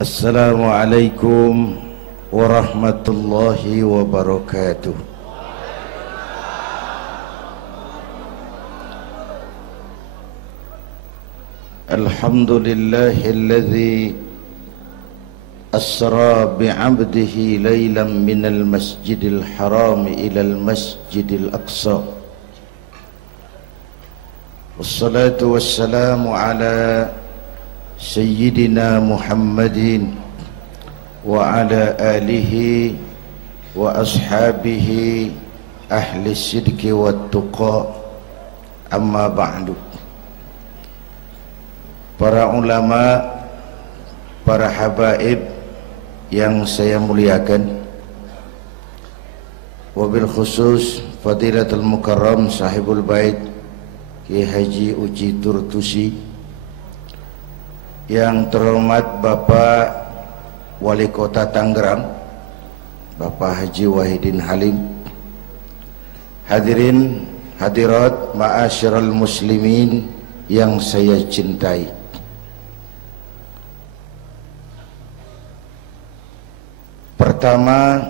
Assalamualaikum warahmatullahi wabarakatuh. Alhamdulillahilladzi asra bi'abdihi laylan minal masjidil haram ilal masjidil aqsa. Wassalatu wassalamu ala Sayyidina Muhammadin wa ala alihi wa ashabihi ahli sidqi wa tuqa, amma ba'du. Para ulama, para habaib yang saya muliakan, wabil khusus Fadilatul Mukarram Sahibul Bait Kiai Haji Uji Turtusi, yang terhormat Bapak Wali Kota Tangerang Bapak Haji Wahidin Halim, hadirin hadirat ma'asyiral muslimin yang saya cintai. Pertama,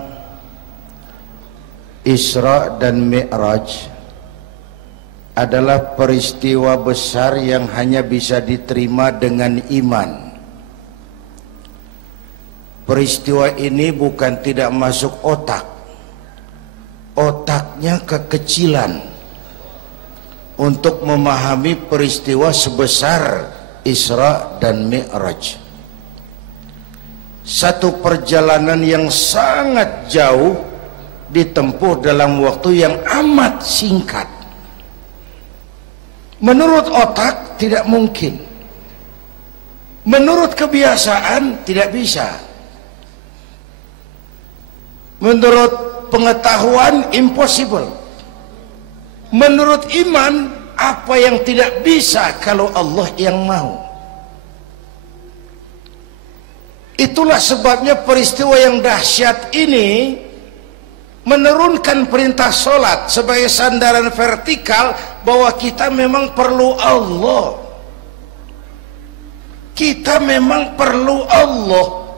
Isra dan Mi'raj adalah peristiwa besar yang hanya bisa diterima dengan iman. Peristiwa ini bukan tidak masuk otak, otaknya kekecilan untuk memahami peristiwa sebesar Isra dan Mi'raj. Satu perjalanan yang sangat jauh ditempuh dalam waktu yang amat singkat. Menurut otak tidak mungkin, menurut kebiasaan tidak bisa, menurut pengetahuan impossible, menurut iman apa yang tidak bisa kalau Allah yang mau. Itulah sebabnya peristiwa yang dahsyat ini menurunkan perintah solat sebagai sandaran vertikal bahwa kita memang perlu Allah. Kita memang perlu Allah.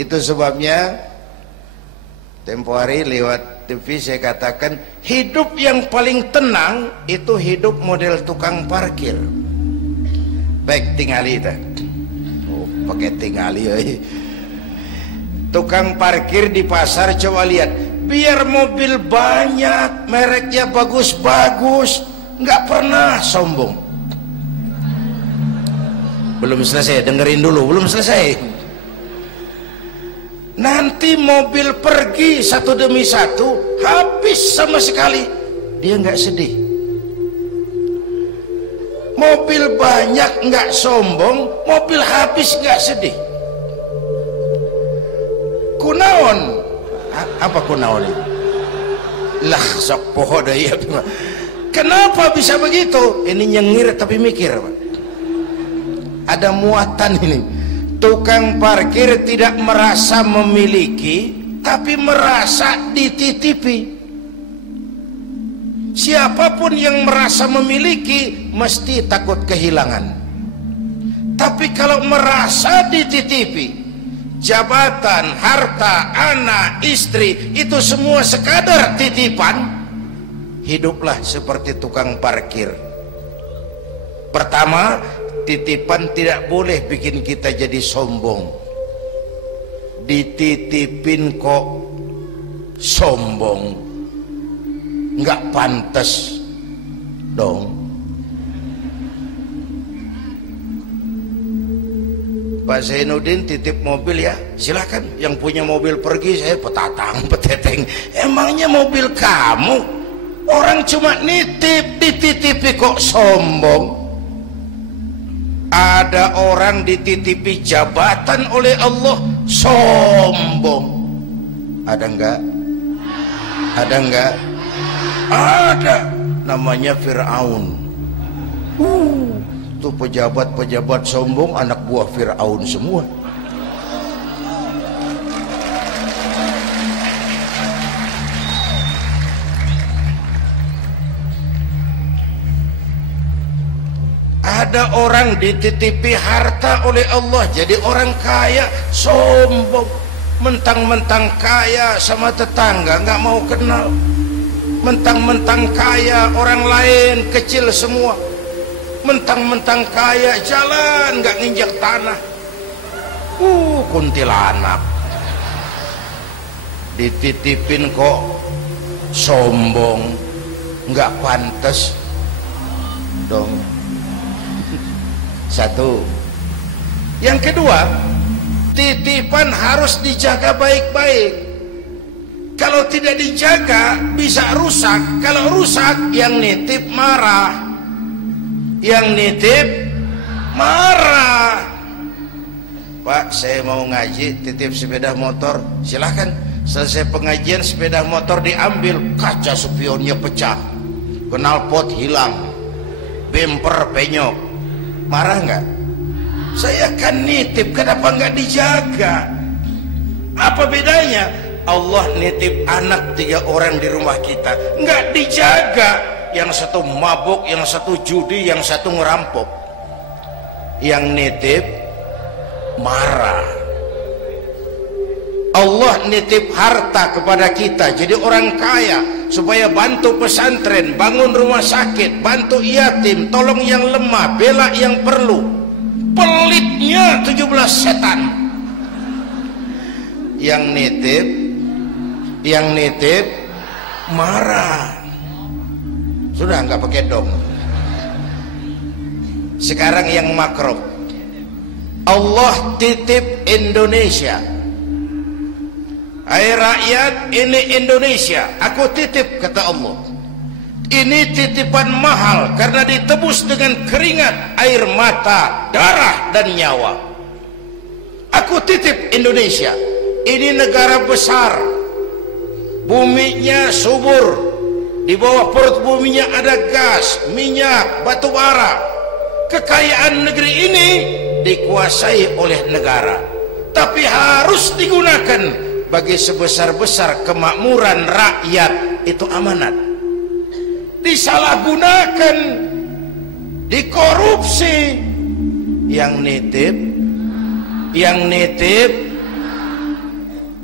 Itu sebabnya tempo hari lewat TV saya katakan, hidup yang paling tenang itu hidup model tukang parkir. Baik, tingali itu. Oh, pakai tingali ya. Tukang parkir di pasar, coba lihat, biar mobil banyak, mereknya bagus-bagus, nggak pernah sombong. Belum selesai, dengerin dulu, belum selesai. Nanti mobil pergi satu demi satu, habis sama sekali, dia nggak sedih. Mobil banyak nggak sombong, mobil habis nggak sedih. Kunaon? Apa kunaon itu? Lah sok poho deui. Kenapa bisa begitu? Ini nyengir tapi mikir, Pak. Ada muatan ini. Tukang parkir tidak merasa memiliki, tapi merasa dititipi. Siapapun yang merasa memiliki mesti takut kehilangan. Tapi kalau merasa dititipi, jabatan, harta, anak, istri, itu semua sekadar titipan, hiduplah seperti tukang parkir. Pertama, titipan tidak boleh bikin kita jadi sombong. Dititipin kok sombong, nggak pantas dong. Pak Zainuddin titip mobil ya, silakan. Yang punya mobil pergi, saya petatang peteteng. Emangnya mobil kamu? Orang cuma nitip, dititipi kok sombong. Ada orang dititipi jabatan oleh Allah, sombong. Ada enggak? Ada enggak? Ada. Namanya Fir'aun. Tuh pejabat-pejabat sombong anak buah Fir'aun semua. Ada orang dititipi harta oleh Allah jadi orang kaya, sombong, mentang-mentang kaya sama tetangga nggak mau kenal, mentang-mentang kaya orang lain kecil semua, mentang-mentang kaya jalan nggak nginjak tanah. Kuntilanak dititipin kok sombong, nggak pantas dong. Satu. Yang kedua, titipan harus dijaga baik-baik. Kalau tidak dijaga bisa rusak. Kalau rusak, yang nitip marah, yang nitip marah. Pak, saya mau ngaji, titip sepeda motor, silahkan. Selesai pengajian sepeda motor diambil, kaca spionnya pecah, knalpot hilang, bemper penyok. Marah nggak? Saya kan nitip, kenapa nggak dijaga? Apa bedanya? Allah nitip anak 3 orang di rumah kita, nggak dijaga. Yang satu mabuk, yang satu judi, yang satu ngerampok. Yang nitip marah. Allah nitip harta kepada kita jadi orang kaya supaya bantu pesantren, bangun rumah sakit, bantu yatim, tolong yang lemah, bela yang perlu. Pelitnya 17 setan. Yang nitip marah. Sudah nggak pakai dong. Sekarang yang makro, Allah titip Indonesia. Hai rakyat, ini Indonesia, aku titip, kata Allah. Ini titipan mahal karena ditebus dengan keringat, air mata, darah dan nyawa. Aku titip Indonesia. Ini negara besar, buminya subur, di bawah perut buminya ada gas, minyak, batu bara. Kekayaan negeri ini dikuasai oleh negara, tapi harus digunakan bagi sebesar-besar kemakmuran rakyat. Itu amanat. Disalahgunakan, dikorupsi. Yang nitip.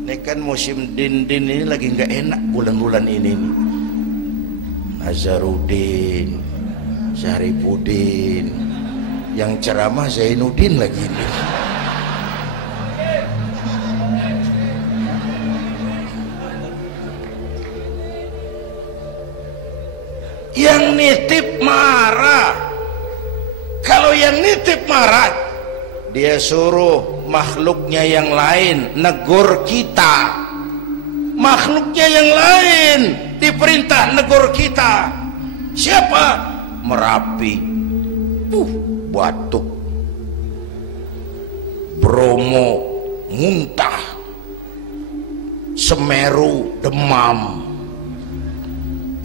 Ini kan musim din-din ini lagi nggak enak bulan-bulan ini nih. Nazarudin, Syarifudin, yang ceramah Zainuddin lagi nih. Yang nitip marah. Kalau yang nitip marah, dia suruh makhluknya yang lain negur kita. Makhluknya yang lain diperintah negur kita. Siapa? Merapi, batuk, Bromo muntah, Semeru demam,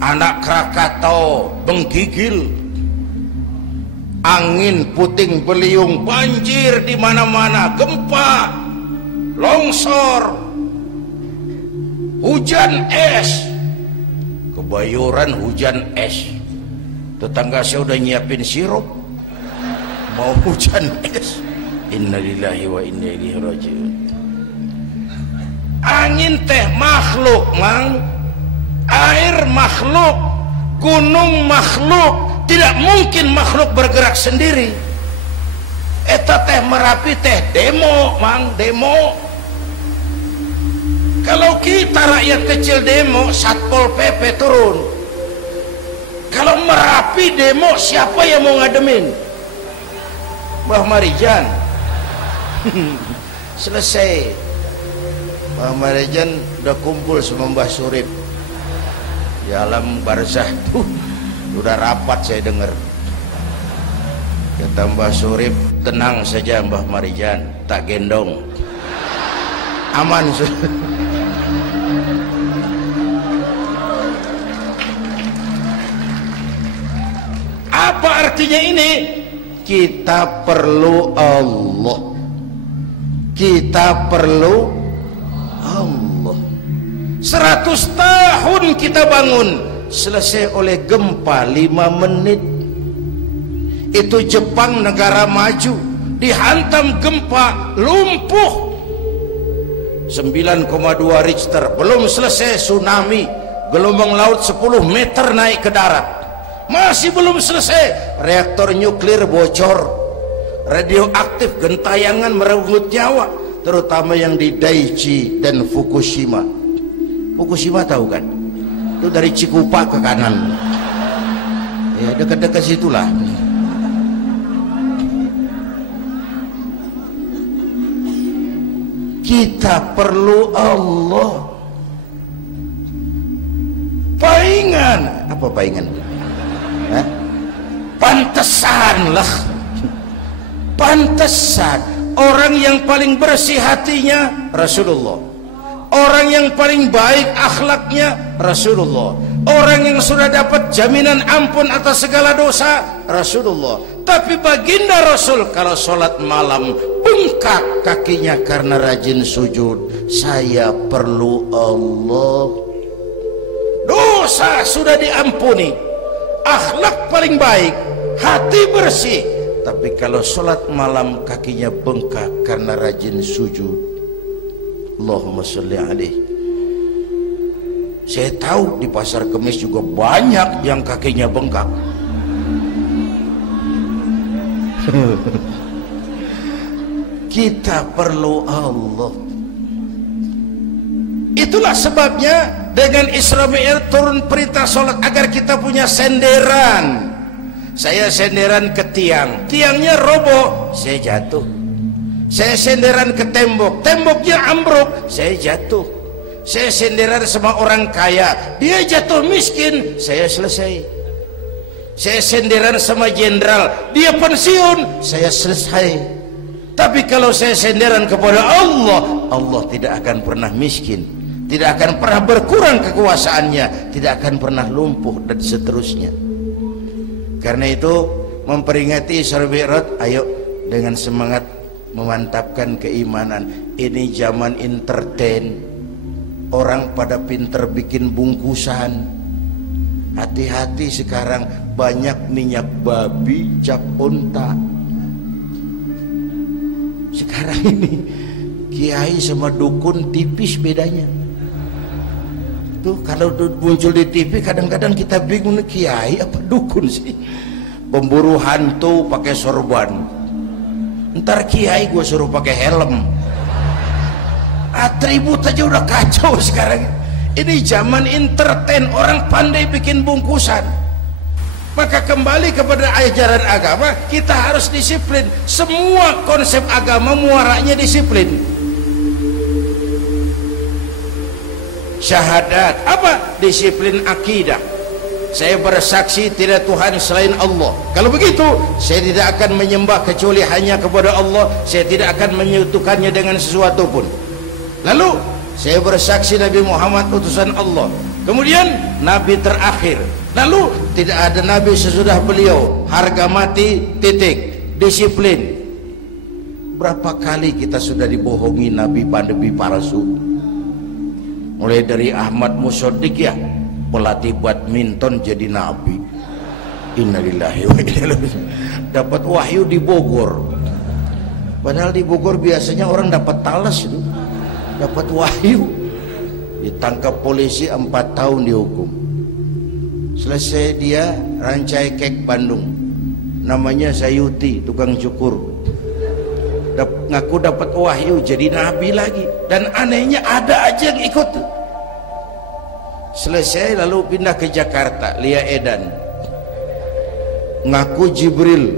Anak Krakatau menggigil, angin puting beliung, banjir di mana-mana, gempa, longsor, hujan es. Kebayoran hujan es. Tetangga saya udah nyiapin sirup, mau hujan es. Innalillahi wa inna ilaihi rajiun. Angin teh makhluk, mang. Air makhluk, gunung makhluk. Tidak mungkin makhluk bergerak sendiri. Eta teh Merapi teh demo, mang, demo. Kalau kita rakyat kecil demo, Satpol PP turun. Kalau Merapi demo, siapa yang mau ngademin? Mbah Marijan. Selesai. Mbah Marijan udah kumpul sama Mbah Surip di alam barzah tuh, udah rapat saya dengar. Kata Mbah Surip, tenang saja Mbah Marijan, tak gendong, aman. Apa artinya ini? Kita perlu Allah, kita perlu Allah. 100 tahun kita bangun, selesai oleh gempa 5 menit. Itu Jepang negara maju, dihantam gempa, lumpuh 9,2 Richter, belum selesai tsunami, gelombang laut 10 meter naik ke darat, masih belum selesai, reaktor nuklir bocor, radioaktif gentayangan merenggut nyawa, terutama yang di Daiichi dan Fukushima. Fukushima tahu kan? Itu dari Cikupa ke kanan, ya dekat-dekat situlah. Kita perlu Allah. Paingan, apa paingan? Hah? Pantesan lah. Pantesan orang yang paling bersih hatinya Rasulullah, orang yang paling baik akhlaknya Rasulullah, orang yang sudah dapat jaminan ampun atas segala dosa Rasulullah. Tapi baginda Rasul kalau sholat malam bengkak kakinya karena rajin sujud. Saya perlu Allah. Dosa sudah diampuni, akhlak paling baik, hati bersih, tapi kalau sholat malam kakinya bengkak karena rajin sujud. Allahumma sholli alaihi. Saya tahu di pasar Kemis juga banyak yang kakinya bengkak. Kita perlu Allah. Itulah sebabnya dengan Isra Mi'raj turun perintah sholat agar kita punya senderan. Saya senderan ke tiang, tiangnya roboh, saya jatuh. Saya senderan ke tembok, temboknya ambruk, saya jatuh. Saya senderan sama orang kaya, dia jatuh miskin, saya selesai. Saya senderan sama jenderal, dia pensiun, saya selesai. Tapi kalau saya senderan kepada Allah, Allah tidak akan pernah miskin, tidak akan pernah berkurang kekuasaannya, tidak akan pernah lumpuh, dan seterusnya. Karena itu memperingati Isra Mi'raj, ayo dengan semangat memantapkan keimanan. Ini zaman entertain, orang pada pinter bikin bungkusan. Hati-hati sekarang banyak minyak babi cap unta. Sekarang ini kiai sama dukun tipis bedanya. Tuh kalau muncul di TV kadang-kadang kita bingung, kiai apa dukun sih? Pemburu hantu pakai sorban, ntar kiai gue suruh pakai helm. Atribut aja udah kacau sekarang. Ini zaman entertain, orang pandai bikin bungkusan. Maka kembali kepada ajaran agama, kita harus disiplin. Semua konsep agama muaranya disiplin. Syahadat apa? Disiplin akidah. Saya bersaksi tidak Tuhan selain Allah. Kalau begitu, saya tidak akan menyembah kecuali hanya kepada Allah. Saya tidak akan menyekutukannya dengan sesuatu pun. Lalu saya bersaksi Nabi Muhammad utusan Allah. Kemudian Nabi terakhir. Lalu tidak ada Nabi sesudah beliau. Harga mati, titik. Disiplin. Berapa kali kita sudah dibohongi Nabi pandemi palsu. Mulai dari Ahmad Musodik ya, pelatih badminton jadi Nabi. Innalillahi wa inna ilaihi. Dapat wahyu di Bogor. Padahal di Bogor biasanya orang dapat talas itu. Dapat wahyu, ditangkap polisi 4 tahun dihukum. Selesai dia rancai kek Bandung, namanya Sayuti, tukang cukur. Ngaku dapat wahyu jadi nabi lagi, dan anehnya ada aja yang ikut. Selesai lalu pindah ke Jakarta, Lia Edan, ngaku Jibril,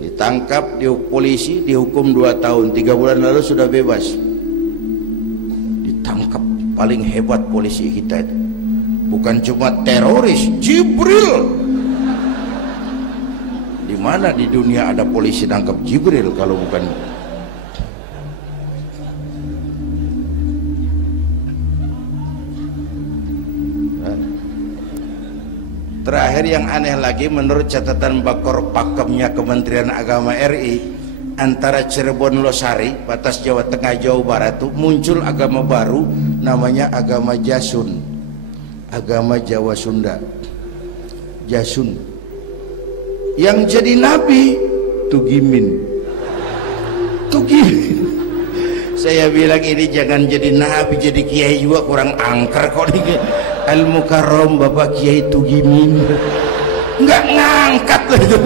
ditangkap di polisi, dihukum 2 tahun, 3 bulan lalu sudah bebas. Tangkap, paling hebat polisi kita itu bukan cuma teroris, Jibril. Di mana di dunia ada polisi nangkap Jibril kalau bukan? Terakhir yang aneh lagi, menurut catatan Bakor Pakemnya Kementerian Agama RI, antara Cirebon Losari, batas Jawa Tengah Jawa Barat itu muncul agama baru namanya agama Jasun, agama Jawa Sunda, Jasun. yang jadi nabi Tugimin. Saya bilang ini jangan jadi nabi, jadi kiai juga kurang angker kok nih. Al-Mukarram Bapak Kiai Tugimin nggak ngangkat loh itu.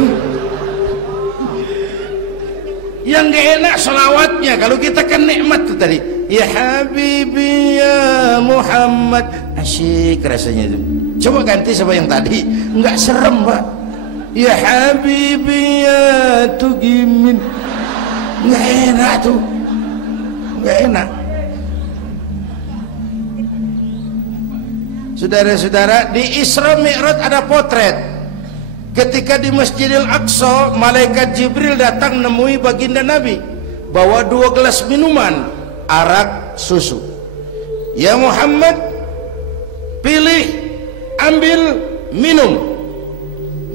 Yang gak enak selawatnya. Kalau kita kan nikmat tuh tadi, ya Habibi ya Muhammad, asyik rasanya itu. Coba ganti sama yang tadi, nggak serem Pak. Ya Habibi ya Tugimin, nggak enak tuh, nggak enak. Saudara-saudara, di Isra Mi'raj ada potret. Ketika di Masjidil Aqsa, malaikat Jibril datang nemui baginda Nabi, bawa 2 gelas minuman, arak, susu. Ya Muhammad, pilih, ambil, minum.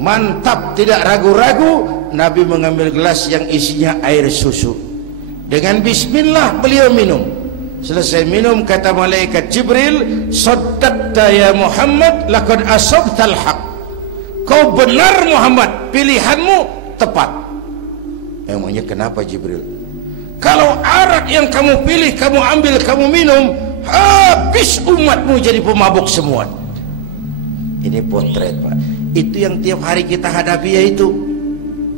Mantap, tidak ragu-ragu, Nabi mengambil gelas yang isinya air susu. Dengan bismillah beliau minum. Selesai minum, kata malaikat Jibril, saddaqta ya Muhammad, laqad asabtal haq. Kau benar Muhammad, pilihanmu tepat. Emangnya kenapa Jibril? Kalau arak yang kamu pilih, kamu ambil, kamu minum, habis umatmu jadi pemabuk semua. Ini potret Pak. Itu yang tiap hari kita hadapi, yaitu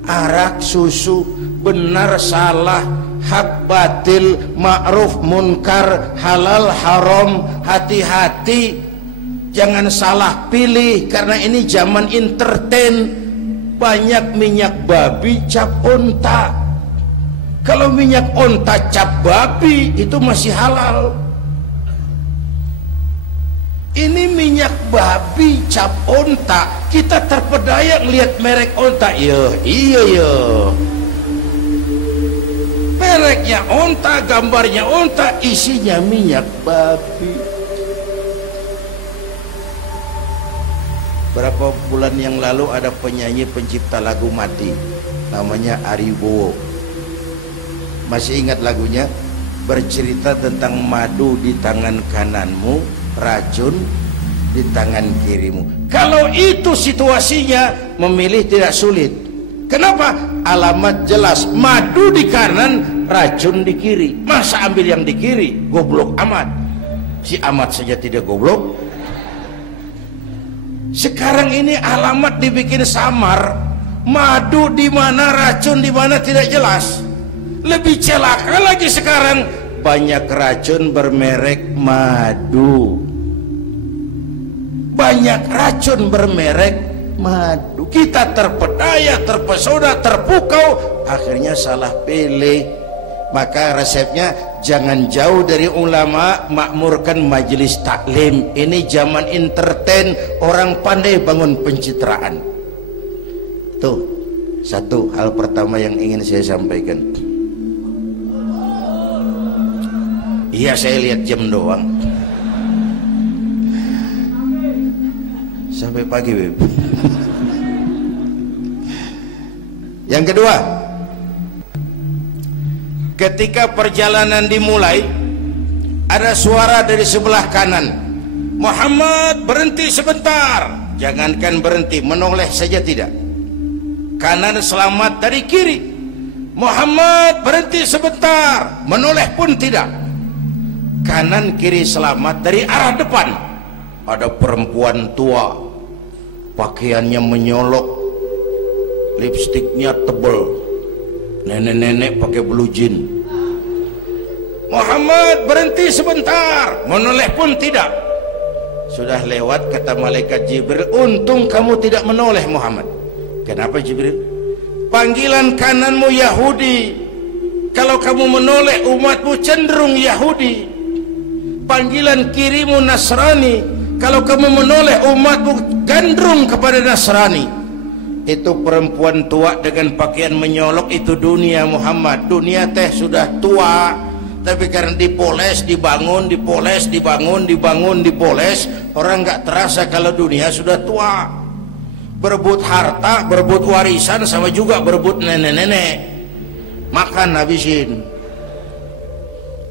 arak, susu, benar, salah, hak, batil, ma'ruf, munkar, halal, haram. Hati-hati, jangan salah pilih, karena ini zaman entertain. Banyak minyak babi cap onta. Kalau minyak onta cap babi itu masih halal. Ini minyak babi cap onta, kita terpedaya ngelihat merek onta. Iya mereknya onta, gambarnya onta, isinya minyak babi. Berapa bulan yang lalu ada penyanyi pencipta lagu mati, namanya Ari Bowo. Masih ingat lagunya? Bercerita tentang madu di tangan kananmu, racun di tangan kirimu. Kalau itu situasinya, memilih tidak sulit. Kenapa? Alamat jelas, madu di kanan, racun di kiri. Masa ambil yang di kiri? Goblok amat. Si amat saja tidak goblok. Sekarang ini alamat dibikin samar. Madu di mana, racun di mana tidak jelas. Lebih celaka lagi sekarang, banyak racun bermerek madu. Banyak racun bermerek madu. Kita terpedaya, terpesona, terpukau, akhirnya salah pilih. Maka resepnya, jangan jauh dari ulama, makmurkan majelis taklim. Ini zaman entertain, orang pandai bangun pencitraan. Tuh, satu hal pertama yang ingin saya sampaikan. Iya, saya lihat jam doang. Sampai pagi, Beb. Yang kedua, ketika perjalanan dimulai, ada suara dari sebelah kanan, Muhammad berhenti sebentar. Jangankan berhenti, menoleh saja tidak. Kanan selamat dari kiri, Muhammad berhenti sebentar, menoleh pun tidak. Kanan kiri selamat dari arah depan. Ada perempuan tua, pakaiannya menyolok, lipstiknya tebal, nenek-nenek pakai blue jean. Muhammad berhenti sebentar, menoleh pun tidak. Sudah lewat, kata malaikat Jibril, untung kamu tidak menoleh Muhammad. Kenapa Jibril? Panggilan kananmu Yahudi, kalau kamu menoleh umatmu cenderung Yahudi. Panggilan kirimu Nasrani, kalau kamu menoleh umatmu gandrung kepada Nasrani. Itu perempuan tua dengan pakaian menyolok, itu dunia Muhammad. Dunia teh sudah tua, tapi karena dipoles, dibangun, dipoles, dibangun, dibangun, dipoles, orang nggak terasa kalau dunia sudah tua. Berebut harta, berebut warisan, sama juga berebut nenek-nenek. Makan habisin.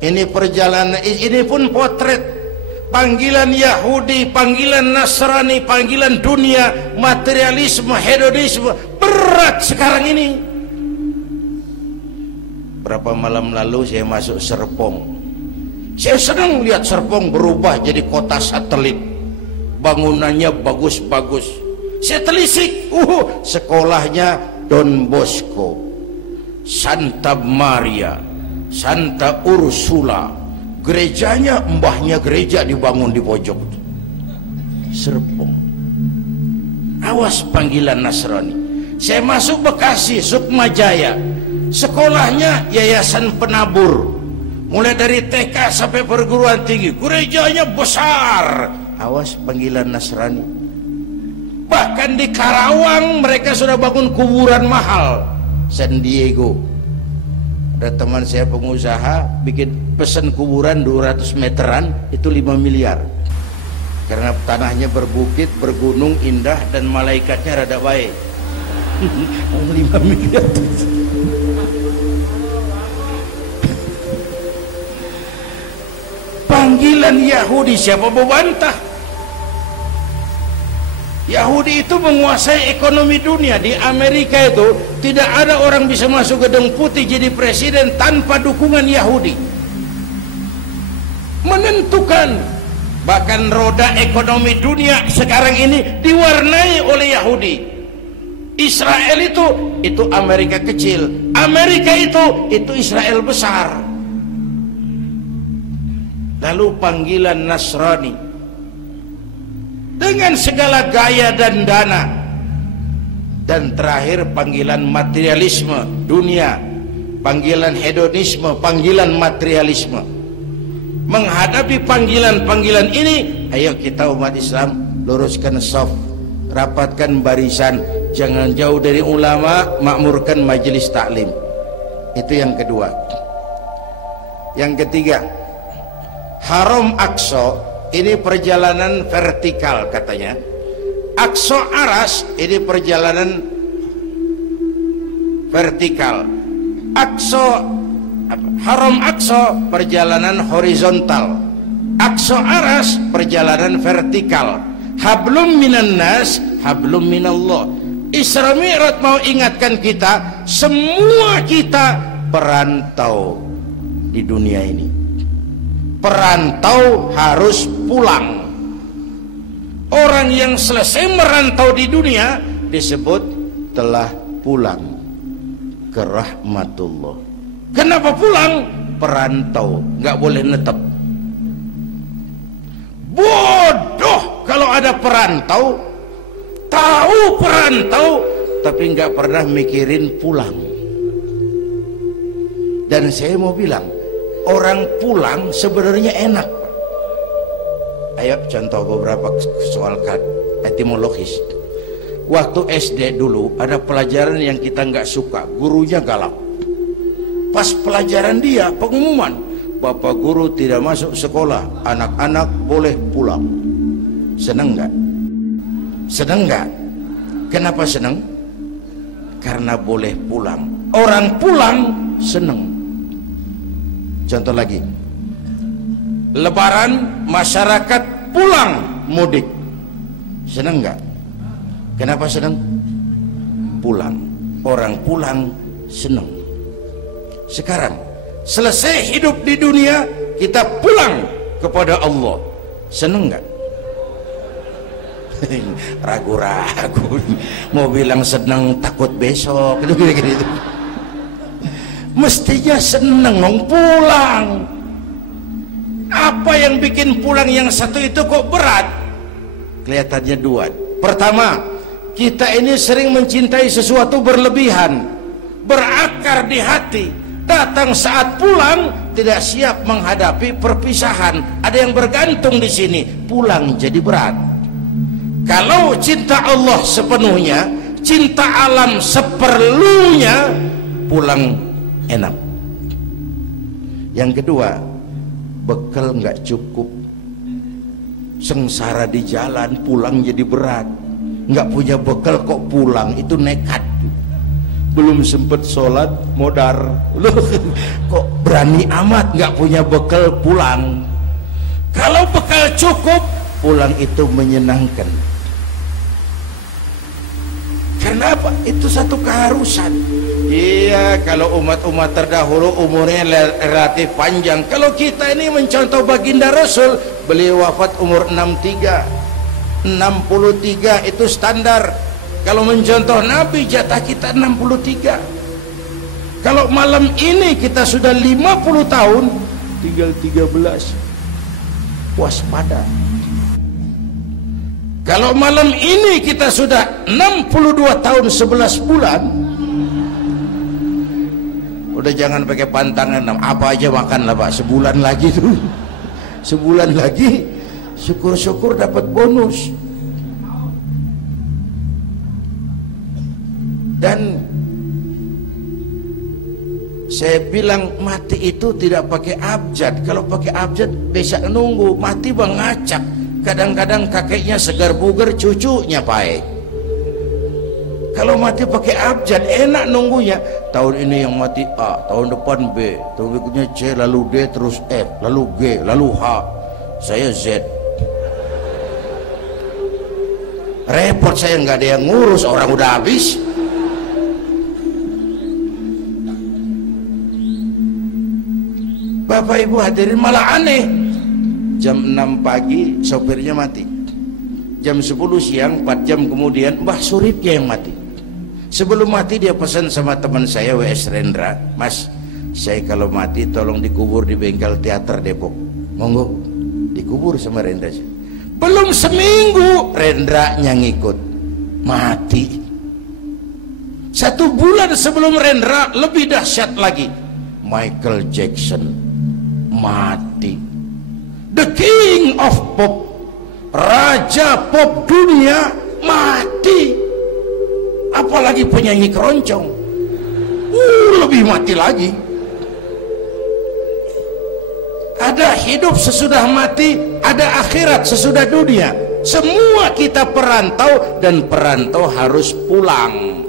Ini perjalanan, ini pun potret. Panggilan Yahudi, panggilan Nasrani, panggilan dunia, materialisme, hedonisme, berat sekarang ini. Berapa malam lalu saya masuk Serpong. Saya senang lihat Serpong berubah jadi kota satelit. Bangunannya bagus-bagus. Saya telisik, sekolahnya Don Bosco, Santa Maria, Santa Ursula. Gerejanya, mbahnya gereja dibangun di pojok Serpong. Awas panggilan Nasrani. Saya masuk Bekasi, Sukmajaya. Sekolahnya Yayasan Penabur. Mulai dari TK sampai perguruan tinggi. Gerejanya besar. Awas panggilan Nasrani. Bahkan di Karawang mereka sudah bangun kuburan mahal. San Diego. Ada teman saya pengusaha bikin pesen kuburan 200 meteran itu 5 miliar. Karena tanahnya berbukit, bergunung, indah, dan malaikatnya rada baik. 5 miliar. Panggilan Yahudi, siapa membantah? Yahudi itu menguasai ekonomi dunia. Di Amerika itu tidak ada orang bisa masuk Gedung Putih jadi presiden tanpa dukungan Yahudi. Menentukan. Bahkan roda ekonomi dunia sekarang ini diwarnai oleh Yahudi. Israel itu Amerika kecil. Amerika itu Israel besar. Lalu panggilan Nasrani dengan segala gaya dan dana. Dan terakhir panggilan materialisme dunia, panggilan hedonisme, panggilan materialisme. Menghadapi panggilan-panggilan ini, ayo kita umat Islam luruskan saf, rapatkan barisan, jangan jauh dari ulama, makmurkan majelis taklim. Itu yang kedua. Yang ketiga, Haram Aqsa ini perjalanan vertikal katanya. Aqsa Aras ini perjalanan vertikal. Haram Aqsa perjalanan horizontal. Aqsa Aras perjalanan vertikal. Hablum minan nas, hablum minallah. Isra Mi'raj mau ingatkan kita, semua kita perantau di dunia ini. Perantau harus pulang. Orang yang selesai merantau di dunia disebut telah pulang ke rahmatullah. Kenapa pulang? Perantau, nggak boleh netep. Bodoh kalau ada perantau, tahu perantau tapi nggak pernah mikirin pulang. Dan saya mau bilang, orang pulang sebenarnya enak. Ayo contoh beberapa soal etimologis. Waktu SD dulu ada pelajaran yang kita nggak suka, gurunya galak. Pas pelajaran dia pengumuman, Bapak guru tidak masuk sekolah, anak-anak boleh pulang. Seneng nggak? Seneng nggak? Kenapa seneng? Karena boleh pulang. Orang pulang seneng. Contoh lagi, Lebaran masyarakat pulang mudik, seneng nggak? Kenapa seneng? Pulang. Orang pulang seneng. Sekarang selesai hidup di dunia, kita pulang kepada Allah, seneng nggak? Ragu-ragu, mau bilang seneng takut besok gitu. Mestinya seneng pulang. Apa yang bikin pulang yang satu itu kok berat? Kelihatannya dua. Pertama, kita ini sering mencintai sesuatu berlebihan, berakar di hati. Datang saat pulang tidak siap menghadapi perpisahan. Ada yang bergantung di sini, pulang jadi berat. Kalau cinta Allah sepenuhnya, cinta alam seperlunya, pulang enak. Yang kedua, bekal nggak cukup, sengsara di jalan, pulang jadi berat. Nggak punya bekal kok pulang, itu nekat. Belum sempet sholat modar, loh kok berani amat nggak punya bekal pulang. Kalau bekal cukup, pulang itu menyenangkan. Karena Kenapa? Itu satu keharusan. Iya, kalau umat-umat terdahulu umurnya relatif panjang. Kalau kita ini mencontoh baginda Rasul, beliau wafat umur 63, 63 itu standar. Kalau mencontoh Nabi, jatah kita 63. Kalau malam ini kita sudah 50 tahun, tinggal 13. Waspada. Kalau malam ini kita sudah 62 tahun 11 bulan, udah jangan pakai pantangan, apa aja makan lah Pak, sebulan lagi tuh. Sebulan lagi, syukur-syukur dapat bonus. Dan saya bilang mati itu tidak pakai abjad. Kalau pakai abjad bisa nunggu. Mati bang ngacak. Kadang-kadang kakeknya segar bugar, cucunya baik. Kalau mati pakai abjad enak nunggunya. Tahun ini yang mati A, tahun depan B, tahun berikutnya C, lalu D, terus F, lalu G, lalu H. Saya Z. Repot saya, nggak ada yang ngurus, orang udah habis. Bapak Ibu hadirin, malah aneh. Jam 6 pagi sopirnya mati. Jam 10 siang, 4 jam kemudian Mbah Suripnya yang mati. Sebelum mati dia pesan sama teman saya W.S. Rendra, Mas, saya kalau mati tolong dikubur di bengkel teater Depok. Monggo, dikubur sama Rendra. Belum seminggu Rendra yang ngikut, mati. 1 bulan sebelum Rendra lebih dahsyat lagi, Michael Jackson mati. The King of Pop, Raja Pop dunia mati. Apalagi penyanyi keroncong, lebih mati lagi. Ada hidup sesudah mati, ada akhirat sesudah dunia. Semua kita perantau, dan perantau harus pulang.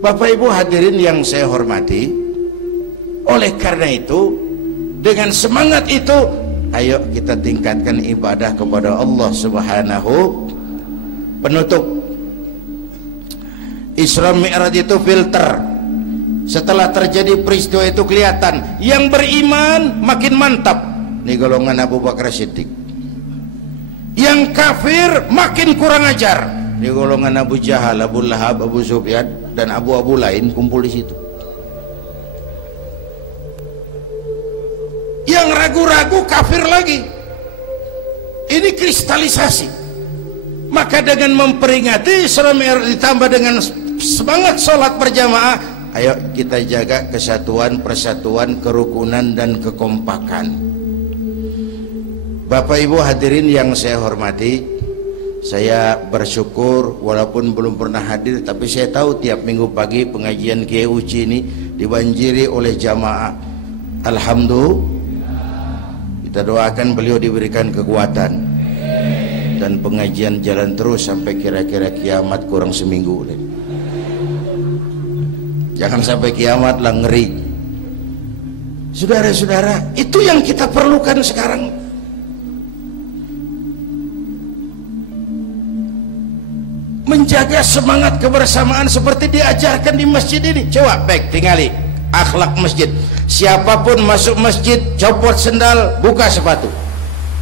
Bapak Ibu hadirin yang saya hormati, oleh karena itu, dengan semangat itu, ayo kita tingkatkan ibadah kepada Allah Subhanahu. Penutup, Isra Mi'raj itu filter. Setelah terjadi peristiwa itu kelihatan, yang beriman makin mantap, ini golongan Abu Bakar Siddiq. Yang kafir makin kurang ajar, ini golongan Abu Jahal, Abu Lahab, Abu Sufyan, dan abu-abu lain kumpul di situ. Yang ragu-ragu kafir lagi. Ini kristalisasi. Maka dengan memperingati Isra Mi'raj ditambah dengan semangat sholat berjamaah, ayo kita jaga kesatuan, persatuan, kerukunan, dan kekompakan. Bapak Ibu hadirin yang saya hormati, saya bersyukur walaupun belum pernah hadir, tapi saya tahu tiap minggu pagi pengajian Kiai Uci ini dibanjiri oleh jamaah. Alhamdulillah, kita doakan beliau diberikan kekuatan dan pengajian jalan terus sampai kira-kira kiamat, kurang seminggu. Jangan sampai kiamat lah, ngeri. Saudara-saudara, itu yang kita perlukan sekarang. Menjaga semangat kebersamaan seperti diajarkan di masjid ini. Coba baik tingali akhlak masjid. Siapapun masuk masjid, copot sendal, buka sepatu.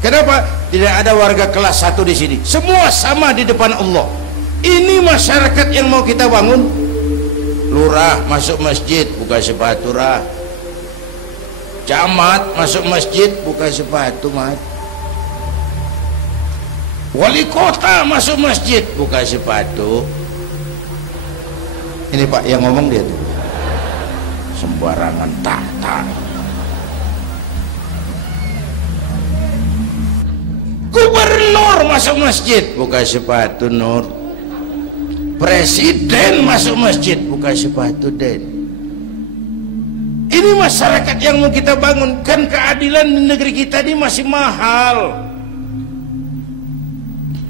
Kenapa? Tidak ada warga kelas 1 di sini. Semua sama di depan Allah. Ini masyarakat yang mau kita bangun. Lurah masuk masjid, buka sepatu rah. Camat masuk masjid, buka sepatu mat. Wali kota masuk masjid, buka sepatu. Ini Pak yang ngomong dia tuh. Sembarangan tahta. Gubernur masuk masjid, buka sepatu nur. Presiden masuk masjid, buka sepatu den. Ini masyarakat yang mau kita bangun. Kan keadilan di negeri kita ini masih mahal.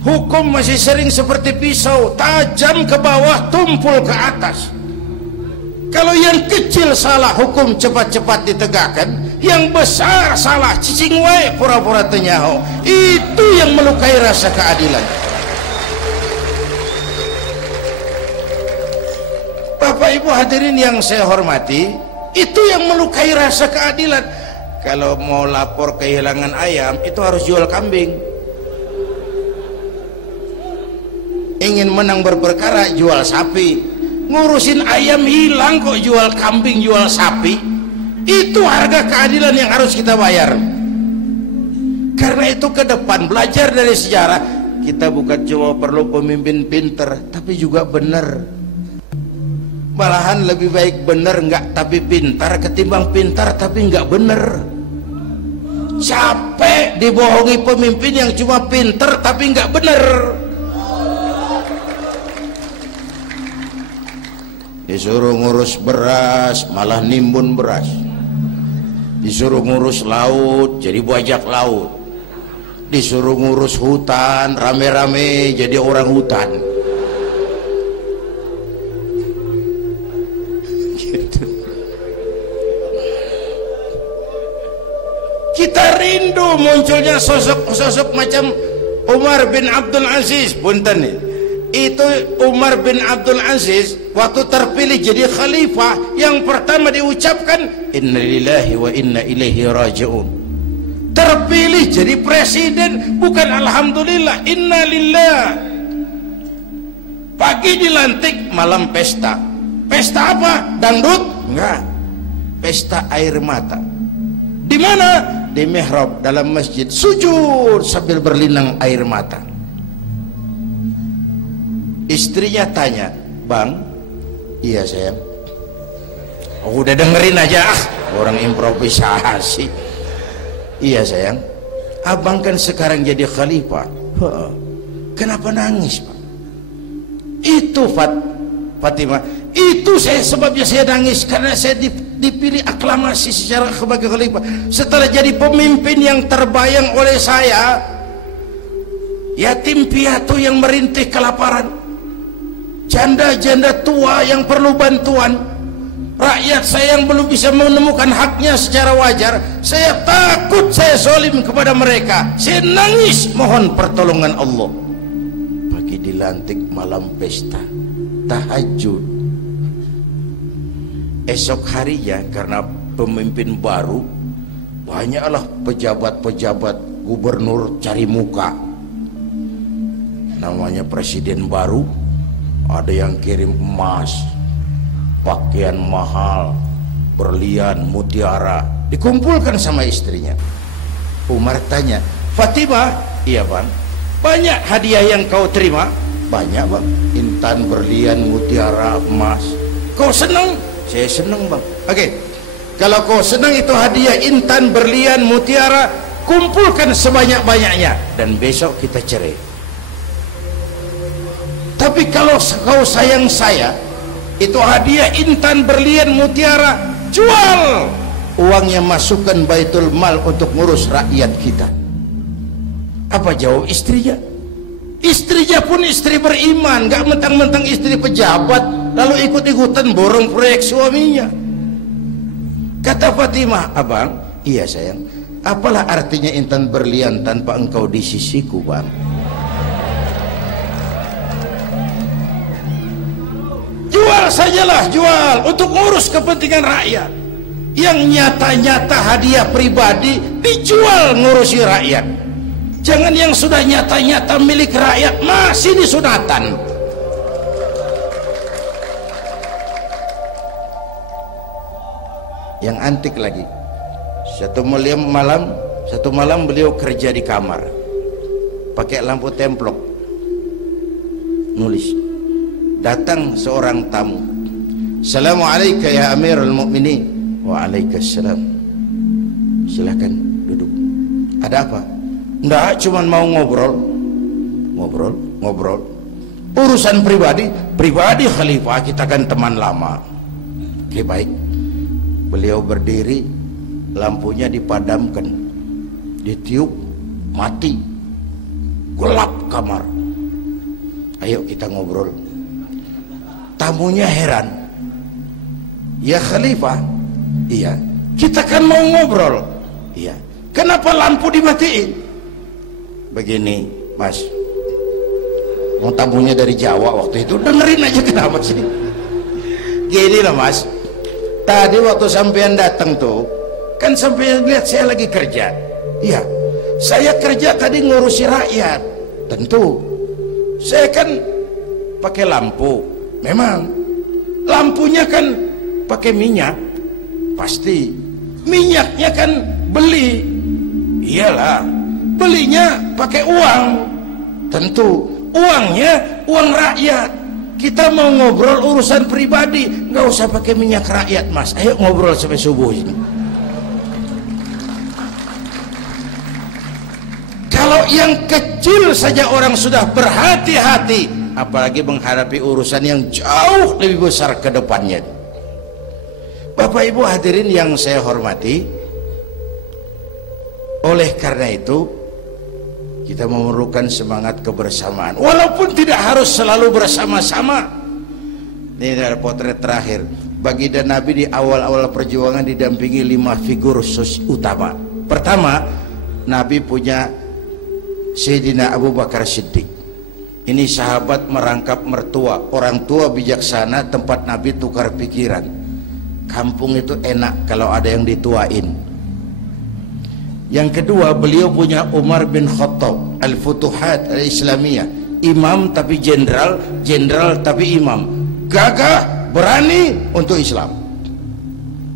Hukum masih sering seperti pisau, tajam ke bawah, tumpul ke atas. Kalau yang kecil salah, hukum cepat-cepat ditegakkan. Yang besar salah, cicing wae pura-pura tenyaho. Itu yang melukai rasa keadilan. Bapak Ibu hadirin yang saya hormati, itu yang melukai rasa keadilan. Kalau mau lapor kehilangan ayam, itu harus jual kambing. Ingin menang berperkara, jual sapi. Ngurusin ayam hilang kok jual kambing, jual sapi. Itu harga keadilan yang harus kita bayar. Karena itu ke depan belajar dari sejarah, kita bukan cuma perlu pemimpin pinter, tapi juga benar. Malahan lebih baik benar enggak tapi pintar ketimbang pintar tapi enggak benar. Capek dibohongi pemimpin yang cuma pinter tapi enggak benar. Disuruh ngurus beras malah nimbun beras, disuruh ngurus laut jadi bajak laut, disuruh ngurus hutan rame-rame jadi orang hutan. Gitu. Kita rindu munculnya sosok-sosok macam Umar bin Abdul Aziz. Punten nih, itu Umar bin Abdul Aziz waktu terpilih jadi khalifah, yang pertama diucapkan innalillahi wa inna ilaihi raji'un. Terpilih jadi presiden bukan alhamdulillah, innalillah. Pagi dilantik, malam pesta. Pesta apa? Dangdut? Enggak. Pesta air mata. Di mana? Di mihrab dalam masjid, sujud sambil berlinang air mata. Istrinya tanya, "Bang?" "Iya sayang." "Oh, udah dengerin aja, orang improvisasi." "Iya sayang, abang kan sekarang jadi khalifah." "Kenapa nangis, Pak?" "Itu Fatimah, itu sebabnya saya nangis karena saya dipilih aklamasi secara sebagai khalifah. Setelah jadi pemimpin yang terbayang oleh saya, yatim piatu yang merintih kelaparan, janda-janda tua yang perlu bantuan, rakyat saya yang belum bisa menemukan haknya secara wajar, saya takut saya zalim kepada mereka. Saya nangis mohon pertolongan Allah." Pagi dilantik, malam pesta, tahajud. Esok harinya karena pemimpin baru, banyaklah pejabat-pejabat gubernur cari muka. Namanya presiden baru, ada yang kirim emas, pakaian mahal, berlian, mutiara, dikumpulkan sama istrinya. Umar tanya, "Fatimah?" "Iya bang." "Banyak hadiah yang kau terima?" "Banyak bang, intan, berlian, mutiara, emas." "Kau senang?" "Saya senang bang." "Oke, kalau kau senang itu hadiah intan, berlian, mutiara, kumpulkan sebanyak-banyaknya dan besok kita cerai. Tapi kalau kau sayang saya, itu hadiah intan, berlian, mutiara, jual, uangnya masukkan baitul mal untuk ngurus rakyat kita." Apa jawab istrinya? Istrinya pun istri beriman, gak mentang-mentang istri pejabat lalu ikut-ikutan borong proyek suaminya. Kata Fatimah, "Abang?" "Iya sayang." "Apalah artinya intan berlian tanpa engkau di sisiku bang?" Jual sajalah, jual untuk ngurus kepentingan rakyat. Yang nyata-nyata hadiah pribadi dijual ngurusi rakyat. Jangan yang sudah nyata-nyata milik rakyat masih disunatan. Yang antik lagi, satu malam beliau kerja di kamar, pakai lampu templok, nulis. Datang seorang tamu, "Assalamualaikum ya Amirul Mukminin." "Waalaikumsalam." "Silakan duduk." "Ada apa?" "Enggak, cuman mau ngobrol." Ngobrol urusan pribadi khalifah, kita kan teman lama." "Oke baik." Beliau berdiri, lampunya dipadamkan, ditiup, mati, gelap kamar. "Ayo kita ngobrol." Tamunya heran, "Ya khalifah?" "Iya." "Kita kan mau ngobrol." "Iya." "Kenapa lampu dimatiin?" "Begini mas, mau tamunya dari Jawa waktu itu, dengerin aja kenapa sih." Gini loh Mas, tadi waktu sampean datang tuh kan sampean lihat saya lagi kerja. Iya, saya kerja tadi ngurusi rakyat. Tentu saya kan pakai lampu, memang lampunya kan pakai minyak, pasti minyaknya kan beli, iyalah belinya pakai uang, tentu uangnya uang rakyat. Kita mau ngobrol urusan pribadi, nggak usah pakai minyak rakyat Mas, ayo ngobrol sampai subuh ini. Kalau yang kecil saja orang sudah berhati-hati, apalagi menghadapi urusan yang jauh lebih besar ke depannya. Bapak Ibu hadirin yang saya hormati, oleh karena itu kita memerlukan semangat kebersamaan, walaupun tidak harus selalu bersama-sama. Ini adalah potret terakhir baginda Nabi di awal-awal perjuangan, didampingi 5 figur utama. Pertama, Nabi punya Sayyidina Abu Bakar Siddiq. Ini sahabat merangkap mertua, orang tua bijaksana, tempat Nabi tukar pikiran. Kampung itu enak kalau ada yang dituain. Yang kedua, beliau punya Umar bin Khattab, Al-Futuhat Al-Islamiyah, imam tapi jenderal, jenderal tapi imam, gagah, berani untuk Islam.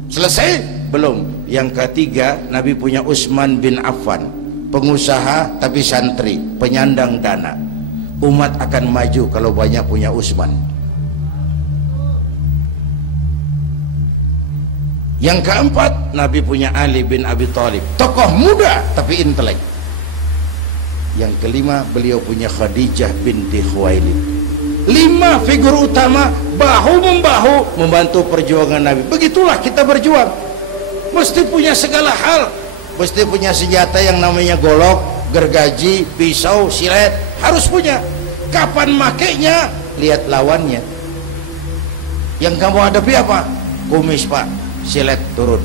Selesai? Belum. Yang ketiga, Nabi punya Utsman bin Affan, pengusaha tapi santri, penyandang dana. Umat akan maju kalau banyak punya Utsman. Yang keempat, Nabi punya Ali bin Abi Thalib, tokoh muda tapi intelek. Yang kelima, beliau punya Khadijah binti Khuwailid. 5 figur utama bahu-membahu membantu perjuangan Nabi. Begitulah kita berjuang, mesti punya segala hal. Mesti punya senjata yang namanya golok, gergaji, pisau, silet, harus punya. Kapan makainya? Lihat lawannya. Yang kamu hadapi apa? Kumis Pak, silet turun.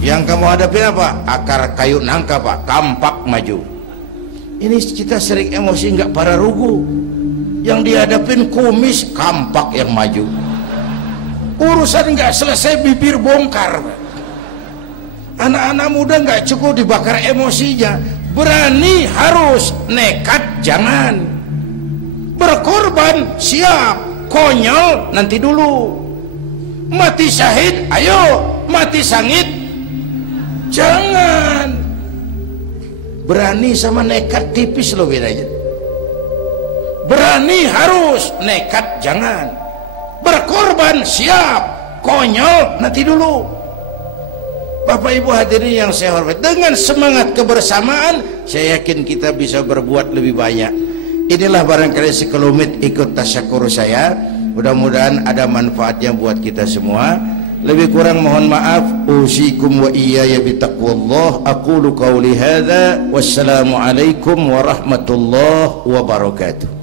Yang kamu hadapi apa? Akar kayu nangka Pak, kampak maju. Ini kita sering emosi nggak para rugu. Yang dihadapin kumis, kampak yang maju. Urusan nggak selesai bibir bongkar Pak. Anak-anak muda nggak cukup dibakar emosinya, berani harus, nekat jangan. Berkorban siap, konyol nanti dulu. Mati syahid ayo, mati sangit jangan. Berani sama nekat tipis loh bedanya. Berani harus, nekat jangan. Berkorban siap, konyol nanti dulu. Bapak Ibu hadirin yang saya hormati, dengan semangat kebersamaan saya yakin kita bisa berbuat lebih banyak. Inilah barangkali sekelumit ikut tasyakur saya, mudah-mudahan ada manfaatnya buat kita semua. Lebih kurang mohon maaf. Usikum wa iyaya bitaqwallah. Aqulu qawli hadza wassalamu alaikum warahmatullahi wabarakatuh.